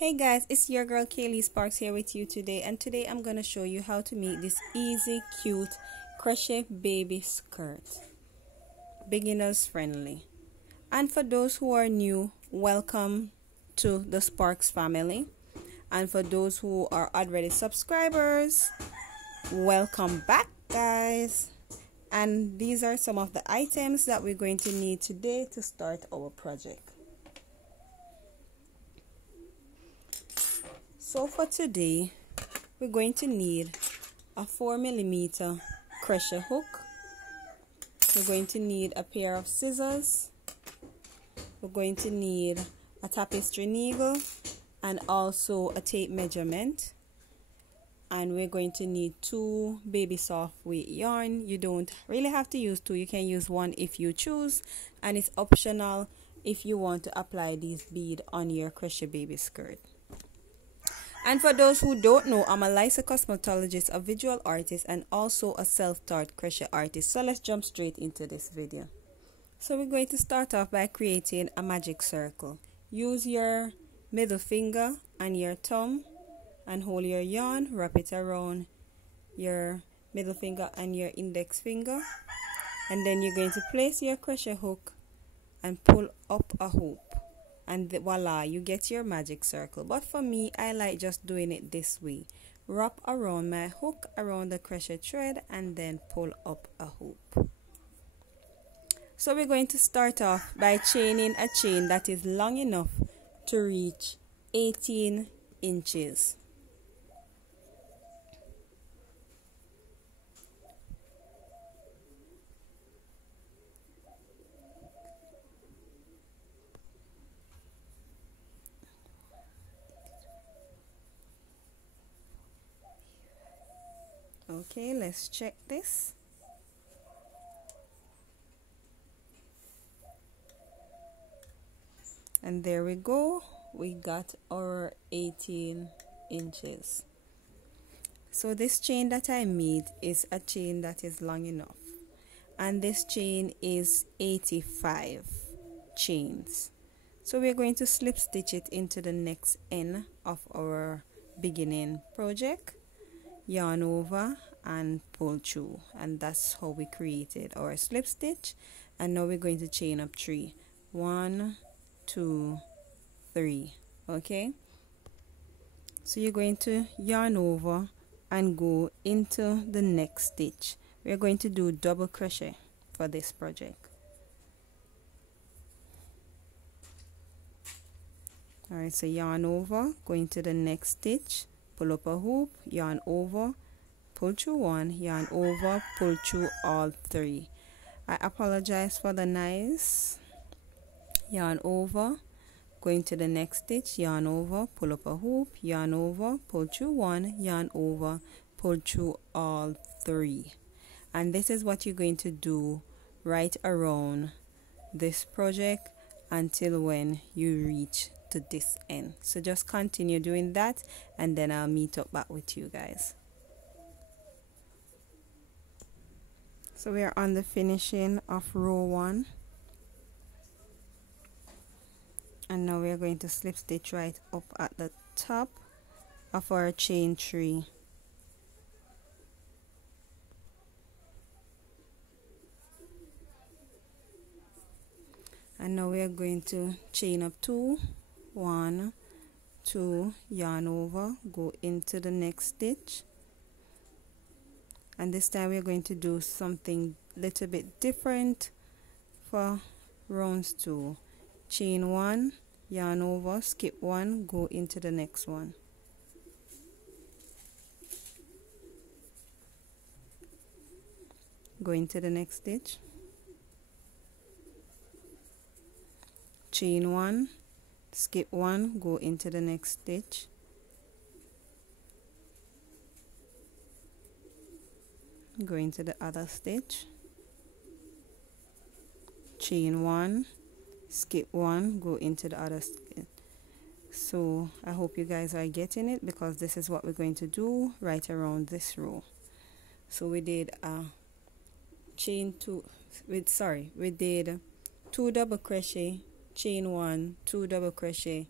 Hey guys, it's your girl Kaylee Sparks here with you today, and today I'm going to show you how to make this easy, cute crochet baby skirt. Beginners friendly. And for those who are new, welcome to the Sparks family. And for those who are already subscribers, welcome back guys. And these are some of the items that we're going to need today to start our project. So for today, we're going to need a 4mm crochet hook. We're going to need a pair of scissors. We're going to need a tapestry needle and also a tape measurement. And we're going to need 2 baby soft weight yarn. You don't really have to use 2. You can use 1 if you choose. And it's optional if you want to apply these beads on your crochet baby skirt. And for those who don't know, I'm a licensed cosmetologist, a visual artist, and also a self-taught crochet artist. So let's jump straight into this video. So we're going to start off by creating a magic circle. Use your middle finger and your thumb and hold your yarn, wrap it around your middle finger and your index finger. And then you're going to place your crochet hook and pull up a hoop. And voila, you get your magic circle. But for me, I like just doing it this way. Wrap around my hook around the crochet thread and then pull up a hoop. So we're going to start off by chaining a chain that is long enough to reach 18 inches. Okay, let's check this. And there we go. We got our 18 inches. So this chain that I made is a chain that is long enough. And this chain is 85 chains. So we're going to slip stitch it into the next end of our beginning project. Yarn over and pull through, and that's how we created our slip stitch. And now we're going to chain up 3. 1, 2, 3. Okay, so you're going to yarn over and go into the next stitch. We're going to do double crochet for this project. Alright, so yarn over, go into the next stitch, pull up a hoop, yarn over, pull through 1, yarn over, pull through all 3. I apologize for the noise. Yarn over, go into the next stitch, yarn over, pull up a hoop, yarn over, pull through 1, yarn over, pull through all 3. And this is what you're going to do right around this project until when you reach to this end. So just continue doing that, and then I'll meet up back with you guys. So we are on the finishing of row 1, and now we are going to slip stitch right up at the top of our chain 3. And now we are going to chain up 2, 1, 2, yarn over, go into the next stitch. And this time we're going to do something little bit different for rounds 2. Chain 1, yarn over, skip 1, go into the next one. Go into the next stitch. Chain 1, skip 1, go into the next stitch. Go into the other stitch. Chain 1, skip 1, go into the other stitch. So I hope you guys are getting it, because this is what we're going to do right around this row. So we did a chain 2 we did 2 double crochet, chain 1, 2 double crochet,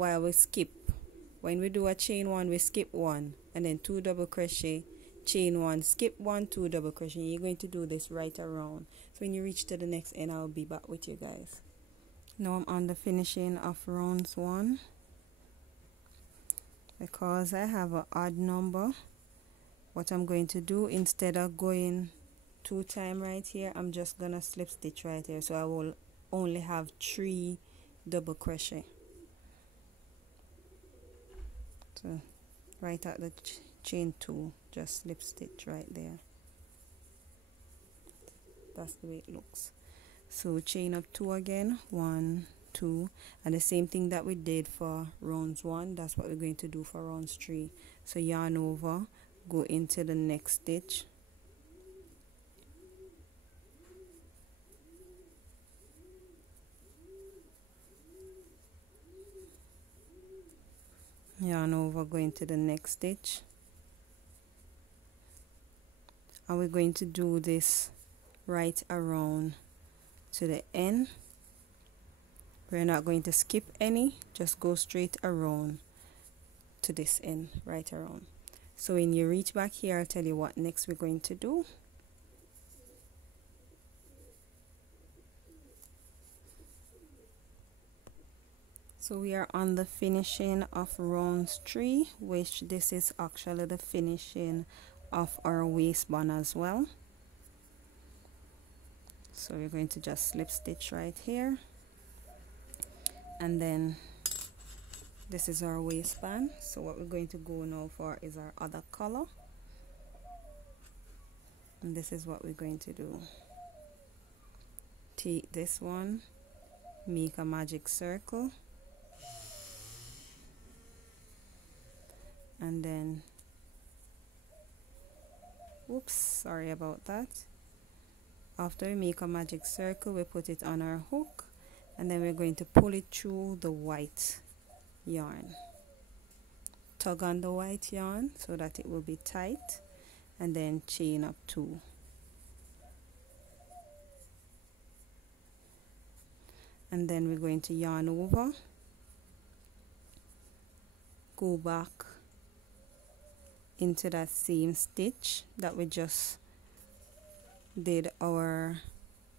while we skip. When we do a chain 1, we skip 1 and then 2 double crochet, chain 1, skip 1, 2 double crochet. You're going to do this right around. So when you reach to the next end, I'll be back with you guys. Now I'm on the finishing of rounds 1. Because I have an odd number, what I'm going to do, instead of going 2 times right here, I'm just gonna slip stitch right here, so I will only have 3 double crochet. So right at the chain 2, just slip stitch right there. That's the way it looks. So chain up 2 again, 1, 2, and the same thing that we did for rounds 1, that's what we're going to do for rounds 3. So yarn over, go into the next stitch, yarn over, go into the next stitch, and we're going to do this right around to the end. We're not going to skip any, just go straight around to this end, right around. So when you reach back here, I'll tell you what next we're going to do. So we are on the finishing of rounds 3, which this is actually the finishing of our waistband as well. So we're going to just slip stitch right here, and then this is our waistband. So what we're going to go now for is our other color, and this is what we're going to do. Take this one, make a magic circle, and then oops, sorry about that. After we make a magic circle, we put it on our hook, and then we're going to pull it through the white yarn. Tug on the white yarn so that it will be tight, and then chain up 2. And then we're going to yarn over, go back into that same stitch that we just did our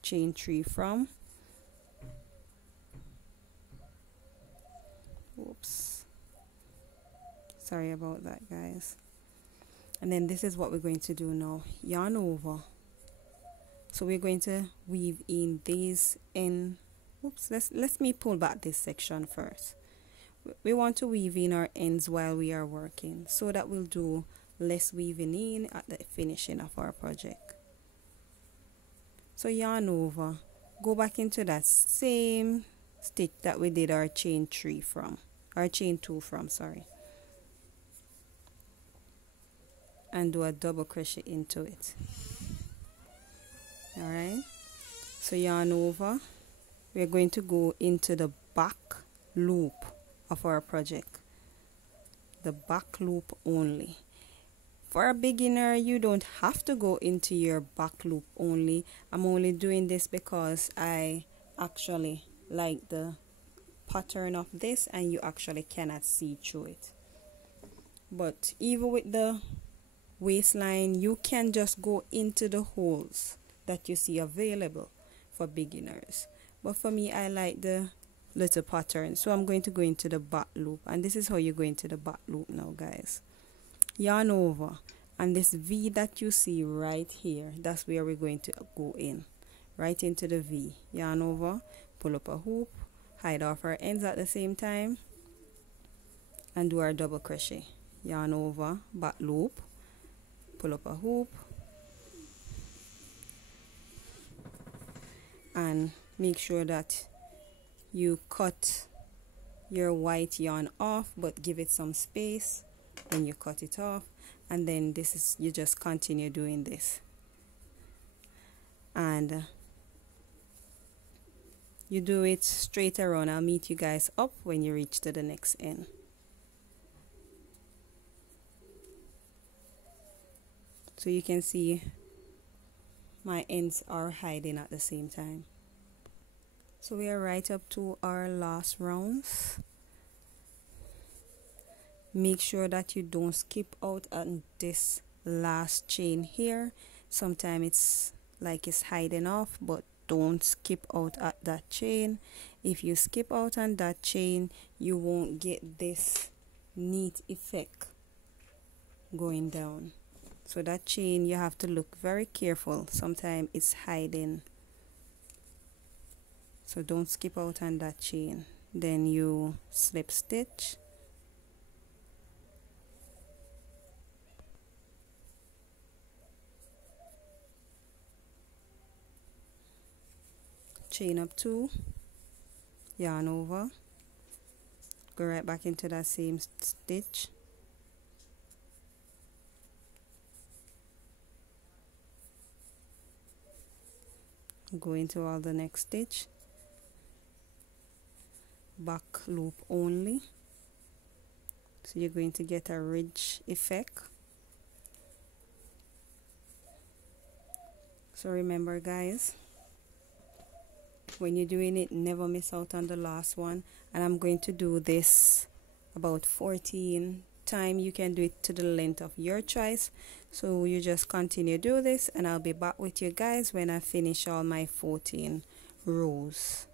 chain 3 from. Oops, sorry about that, guys. And then this is what we're going to do now. Yarn over, so we're going to weave in these in. Oops, let me pull back this section first. We want to weave in our ends while we are working, so that we'll do less weaving in at the finishing of our project. So yarn over, go back into that same stitch that we did our chain 3 from, our chain 2 from, sorry, and do a double crochet into it. Alright, so yarn over, we're going to go into the back loop of our project, the back loop only. For a beginner, you don't have to go into your back loop only. I'm only doing this because I actually like the pattern of this, and you actually cannot see through it. But even with the waistline, you can just go into the holes that you see available for beginners. But for me, I like the little pattern, so I'm going to go into the back loop, and this is how you go into the back loop now, guys. Yarn over, and this V that you see right here, that's where we're going to go in, right into the V. Yarn over, pull up a hoop, hide off our ends at the same time, and do our double crochet. Yarn over, back loop, pull up a hoop, and make sure that you cut your white yarn off, but give it some space when you cut it off. And then this is, you just continue doing this, and you do it straight around. I'll meet you guys up when you reach to the next end. So you can see my ends are hiding at the same time. So we are right up to our last rounds. Make sure that you don't skip out on this last chain here. Sometimes it's like it's hiding off, but don't skip out at that chain. If you skip out on that chain, you won't get this neat effect going down. So that chain, you have to look very careful. Sometimes it's hiding. So don't skip out on that chain. Then you slip stitch. Chain up 2, yarn over, go right back into that same stitch, go into all the next stitch, back loop only, so you're going to get a ridge effect. So remember guys, when you're doing it, never miss out on the last one. And I'm going to do this about 14 times. You can do it to the length of your choice. So you just continue to do this, and I'll be back with you guys when I finish all my 14 rows.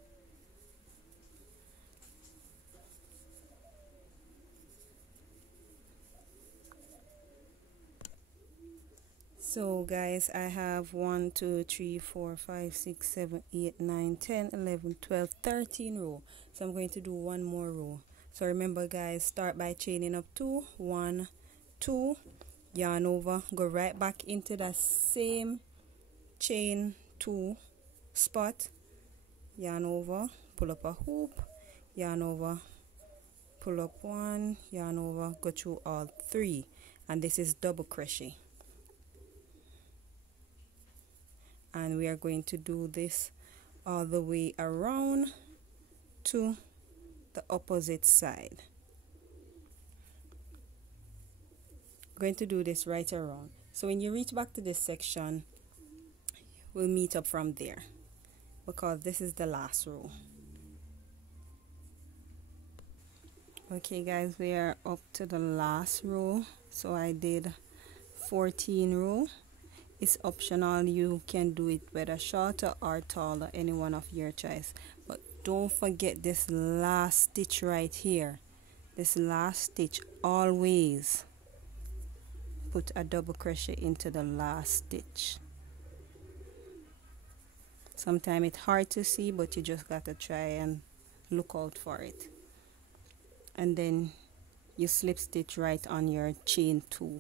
So guys, I have 1 2 3 4 5 6 7 8 9 10 11 12 13 row. So I'm going to do one more row. So remember guys, start by chaining up 2, 1 2, yarn over, go right back into that same chain 2 spot, yarn over, pull up a hoop, yarn over, pull up 1, yarn over, go through all 3, and this is double crochet. And we are going to do this all the way around to the opposite side. Going to do this right around. So when you reach back to this section, we'll meet up from there, because this is the last row. Okay guys, we are up to the last row. So I did 14 row. It's optional, you can do it whether shorter or taller, any one of your choice. But don't forget this last stitch right here. This last stitch, always put a double crochet into the last stitch. Sometimes it's hard to see, but you just gotta try and look out for it. And then you slip stitch right on your chain 2.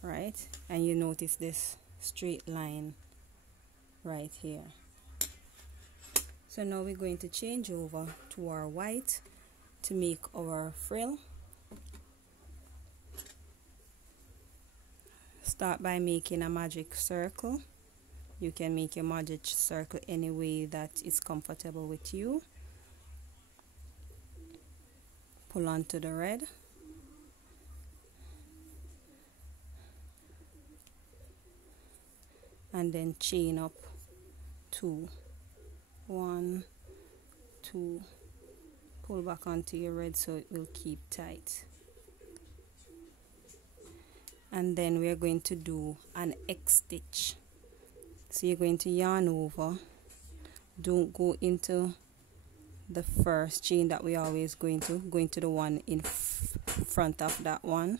Right, and you notice this straight line right here. So now we're going to change over to our white to make our frill. Start by making a magic circle. You can make your magic circle any way that is comfortable with you. Pull onto the red. And then chain up 2, 1 2, pull back onto your red so it will keep tight. And then we are going to do an X stitch. So you're going to yarn over, don't go into the first chain that we always go into the one in front of that one,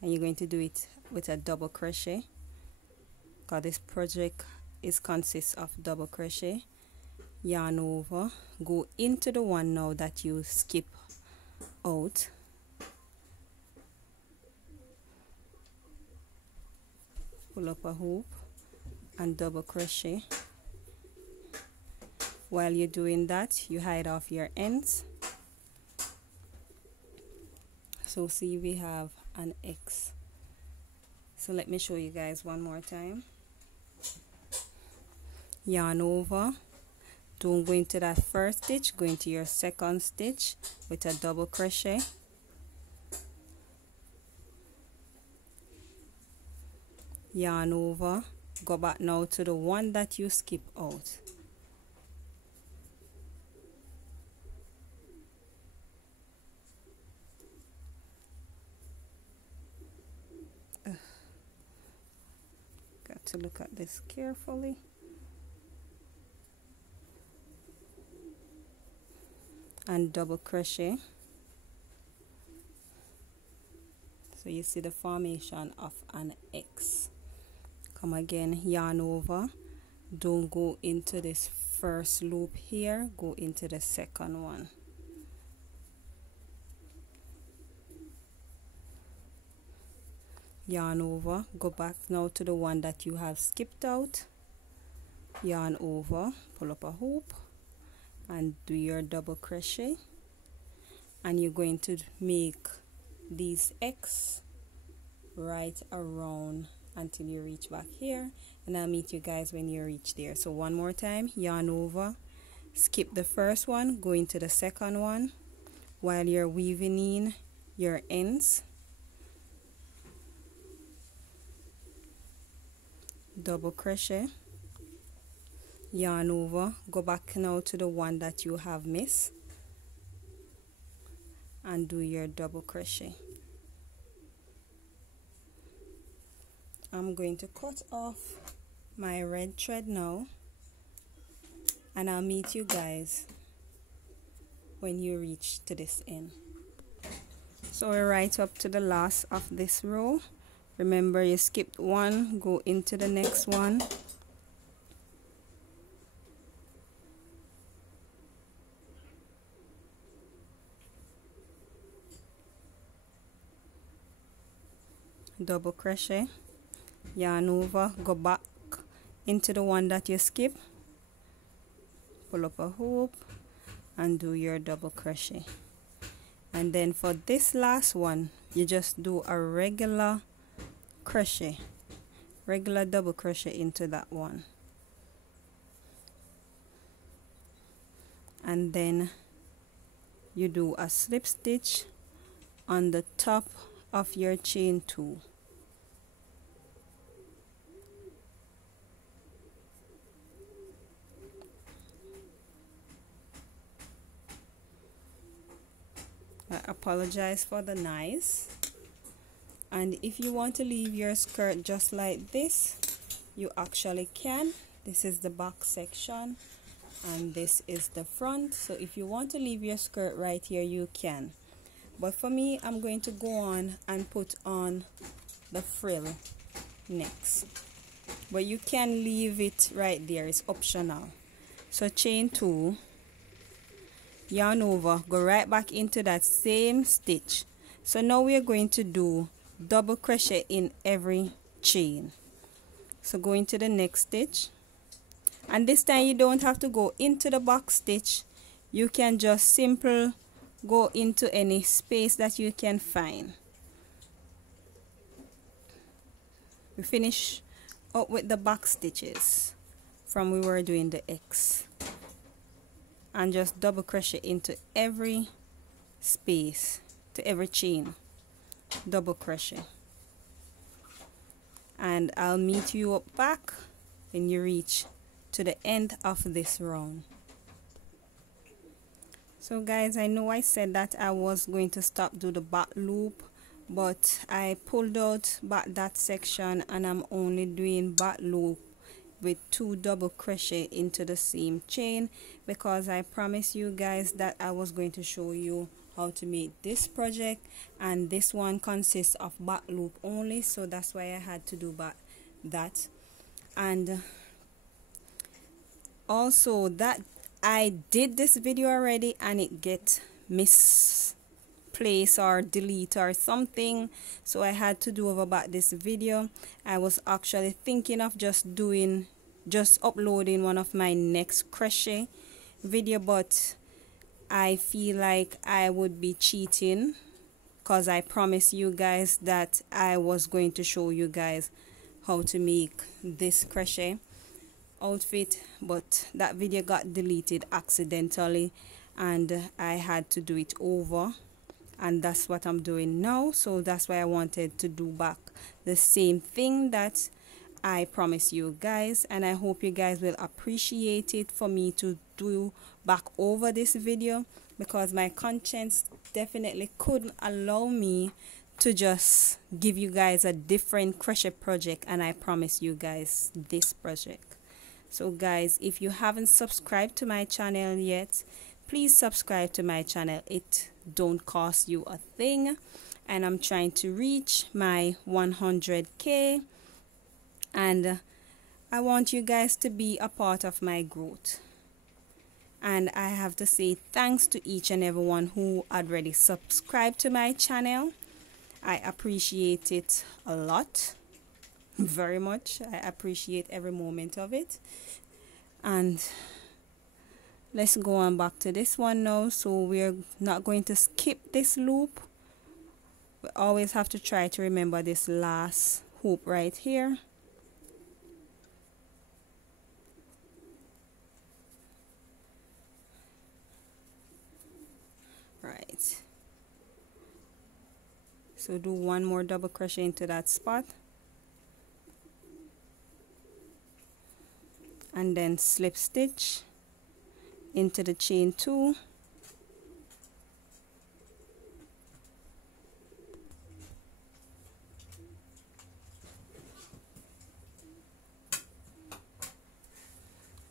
and you're going to do it with a double crochet, because this project consists of double crochet. Yarn over, go into the one now that you skip out, pull up a hoop and double crochet. While you're doing that, you hide off your ends. So see, we have an X. So let me show you guys one more time. Yarn over, don't go into that first stitch, go into your second stitch with a double crochet. Yarn over, go back now to the one that you skip out. to look at this carefully. And double crochet. So you see the formation of an X. Come again, yarn over. Don't go into this first loop here, go into the second one. Yarn over, go back now to the one that you have skipped out. Yarn over, pull up a hoop and do your double crochet, and you're going to make these X right around until you reach back here, and I'll meet you guys when you reach there. So one more time, yarn over, skip the first one, go into the second one while you're weaving in your ends. Double crochet, yarn over, go back now to the one that you have missed and do your double crochet. I'm going to cut off my red thread now, and I'll meet you guys when you reach to this end. So we're right up to the last of this row. Remember, you skipped one, go into the next one. Double crochet, yarn over, go back into the one that you skipped, pull up a hoop and do your double crochet. And then for this last one, you just do a regular crochet, regular double crochet into that one, and then you do a slip stitch on the top of your chain 2. I apologize for the noise. And if you want to leave your skirt just like this, you actually can. This is the back section and this is the front. So if you want to leave your skirt right here, you can. But for me, I'm going to go on and put on the frill next. But you can leave it right there, it's optional. So chain 2, yarn over, go right back into that same stitch. So now we are going to do double crochet in every chain. So go into the next stitch, and this time you don't have to go into the box stitch. You can just simple go into any space that you can find. We finish up with the box stitches from we were doing the X, and just double crochet into every space, to every chain, double crochet. And I'll meet you up back when you reach to the end of this round. So guys, I know I said that I was going to stop do the back loop, but I pulled out back that section and I'm only doing back loop with 2 double crochet into the same chain, because I promised you guys that I was going to show you how to make this project, and this one consists of back loop only, so that's why I had to do that. And also that I did this video already and it get misplaced or delete or something, so I had to do over back this video. I was actually thinking of just uploading one of my next crochet video, but I feel like I would be cheating, because I promised you guys that I was going to show you guys how to make this crochet outfit, but that video got deleted accidentally and I had to do it over, and that's what I'm doing now. So that's why I wanted to do back the same thing that I promise you guys, and I hope you guys will appreciate it for me to do back over this video, because my conscience definitely couldn't allow me to just give you guys a different crochet project, and I promise you guys this project. So guys, if you haven't subscribed to my channel yet, please subscribe to my channel. It don't cost you a thing, and I'm trying to reach my 100K, and I want you guys to be a part of my growth. And I have to say thanks to each and everyone who already subscribed to my channel. I appreciate it a lot, very much. I appreciate every moment of it. And let's go on back to this one now. So we're not going to skip this loop. We always have to try to remember this last hoop right here. Right. So do one more double crochet into that spot, and then slip stitch into the chain 2,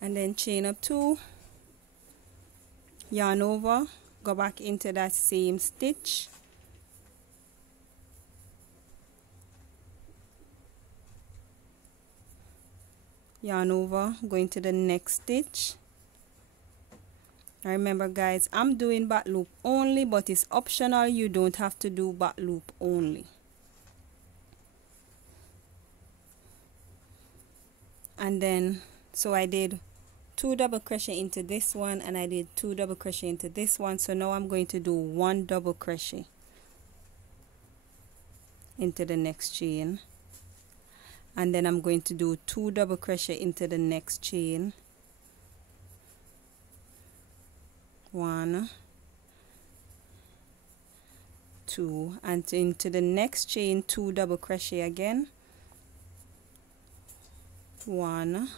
and then chain up 2, yarn over, go back into that same stitch, yarn over, go into the next stitch. Now remember guys, I'm doing back loop only, but it's optional. You don't have to do back loop only. And then so I did 2 double crochet into this one, and I did 2 double crochet into this one. So now I'm going to do 1 double crochet into the next chain, and then I'm going to do 2 double crochet into the next chain, 1, 2, and into the next chain 2 double crochet again, 1,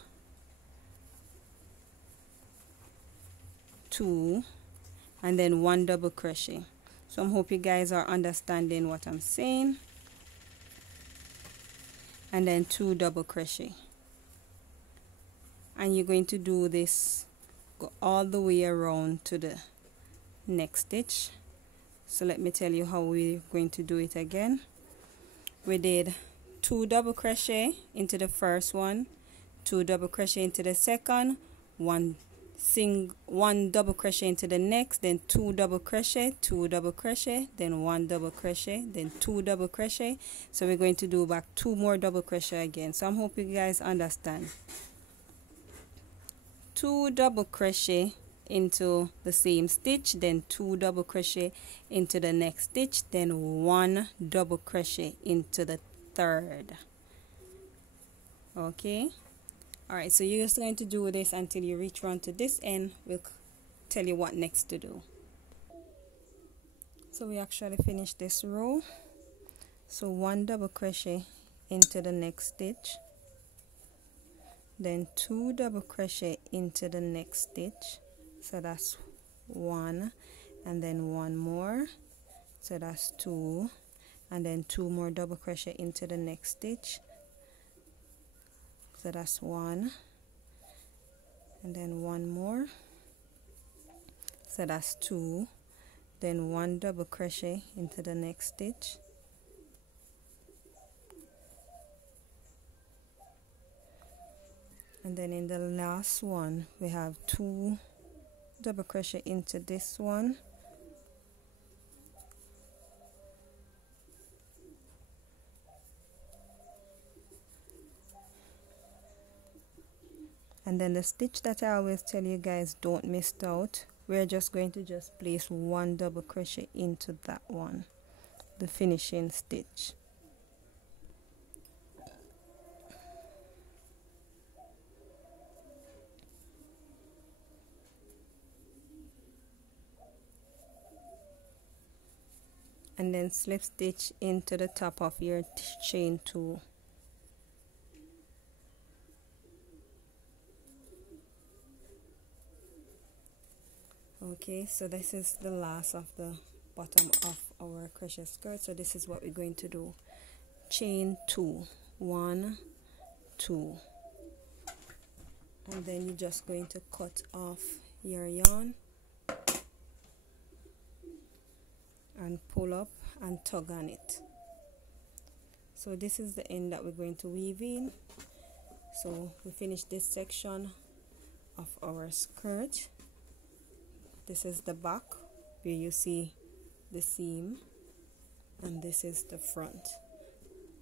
2, and then 1 double crochet. So I hope you guys are understanding what I'm saying. And then 2 double crochet, and you're going to do this, go all the way around to the next stitch. So let me tell you how we're going to do it again. We did 2 double crochet into the first one, 2 double crochet into the second, 1 double crochet into the next, then 2 double crochet, 2 double crochet, then 1 double crochet, then 2 double crochet. So we're going to do back 2 more double crochet again. So I'm hoping you guys understand. 2 double crochet into the same stitch, then 2 double crochet into the next stitch, then 1 double crochet into the third. Okay. Alright, so you're just going to do this until you reach around to this end. We'll tell you what next to do. So we actually finished this row. So 1 double crochet into the next stitch, then 2 double crochet into the next stitch. So that's 1, and then 1 more. So that's 2, and then 2 more double crochet into the next stitch. So that's 1, and then 1 more. So that's 2, then 1 double crochet into the next stitch. And then in the last one we have 2 double crochet into this one, and then the stitch that I always tell you guys don't miss out, we're just going to just place 1 double crochet into that one, the finishing stitch. And then slip stitch into the top of your chain 2. Okay, so this is the last of the bottom of our crochet skirt. So this is what we're going to do. Chain 2, 1, 2, and then you're just going to cut off your yarn and pull up and tug on it. So this is the end that we're going to weave in. So we finished this section of our skirt. This is the back where you see the seam, and this is the front.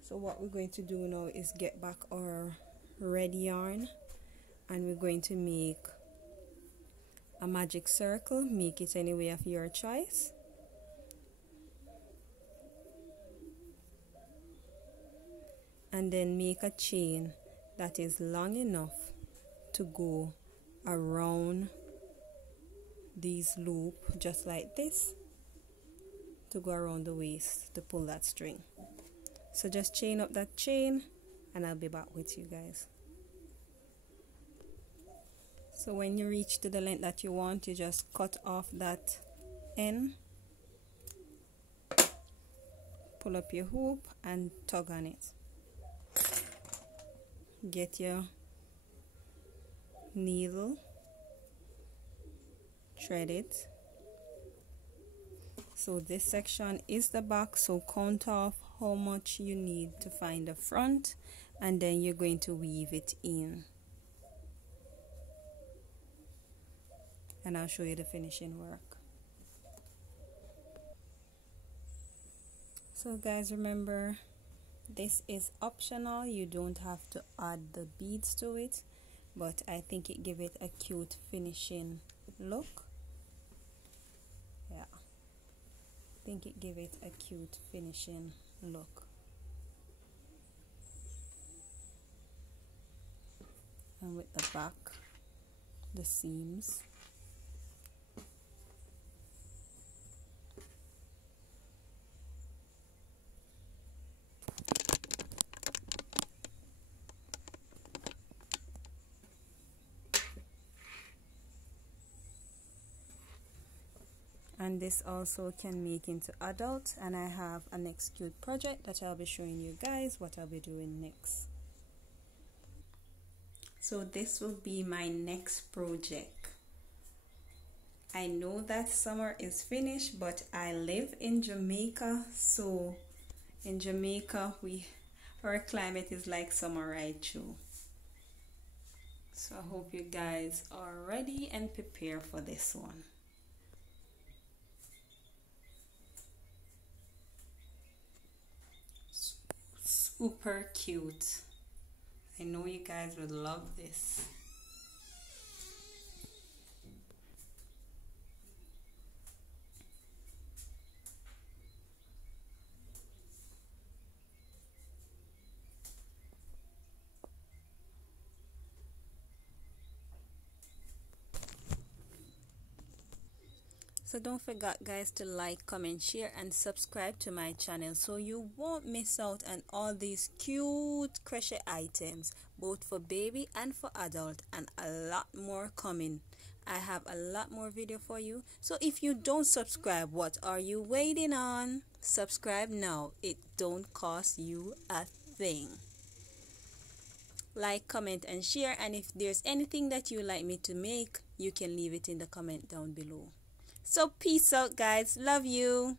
So what we're going to do now is get back our red yarn, and we're going to make a magic circle. Make it any way of your choice. And then make a chain that is long enough to go around these loop, just like this, to go around the waist to pull that string. So just chain up that chain, and I'll be back with you guys. So when you reach to the length that you want, you just cut off that end, pull up your hoop and tug on it. Get your needle, thread it. So this section is the back, so count off how much you need to find the front, and then you're going to weave it in, and I'll show you the finishing work. So guys, remember, this is optional. You don't have to add the beads to it, but I think it gives it a cute finishing look. Yeah, I think it gives it a cute finishing look. And with the back, the seams. And this also can make into adult, and I have a next cute project that I'll be showing you guys what I'll be doing next. So this will be my next project. I know that summer is finished, but I live in Jamaica, so in Jamaica our climate is like summer right through. So I hope you guys are ready and prepared for this one. Super cute. I know you guys would love this. So don't forget guys to like, comment, share and subscribe to my channel so you won't miss out on all these cute crochet items, both for baby and for adult, and a lot more coming. I have a lot more video for you. So if you don't subscribe, what are you waiting on? Subscribe now. It don't cost you a thing. Like, comment and share, and if there's anything that you like me to make, you can leave it in the comment down below. So peace out guys, love you.